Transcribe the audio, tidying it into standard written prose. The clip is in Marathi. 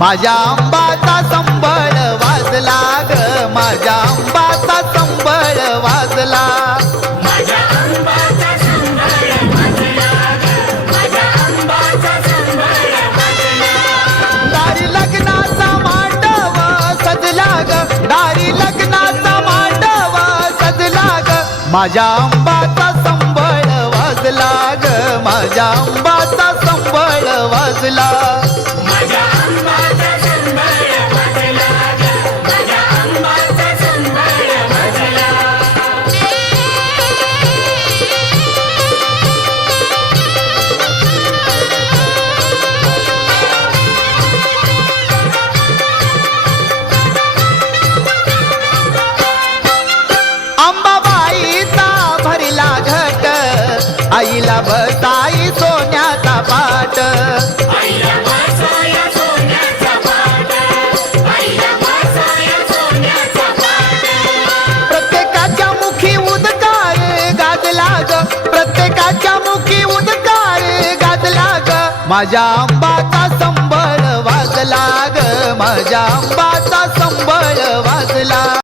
माझ्या आंबाचा संबळ वाजला ग, माझ्या आंबाचा संबळ वाजला. माझ्या आंबाचा संबळ वाजला ग, माझ्या आंबाचा संबळ वाजला. दारी लग्नाचा मांडव सजला ग, दारी लग्नाचा मांडव सजला ग, माझ्या आंबाचा संबळ वाजला ग, माझ्या आंबाचा संबळ वाजला. माझ्या आंबाचा संबळ वाजला ग, माझ्या आंबाचा संबळ वाजला. अंबाबाईचा भरला घट, आईला बसाई सोन्याचा पाट. आईला बसाया सोन्याचा पाट, आईला बसाया सोन्याचा पाट. प्रत्येकाच्या मुखी उदकार गाजला ग, प्रत्येकाच्या मुखी उदकार गाजला ग, माझ्या आंबाचा संबळ वाजला ग, माझ्या आंबाचा संबळ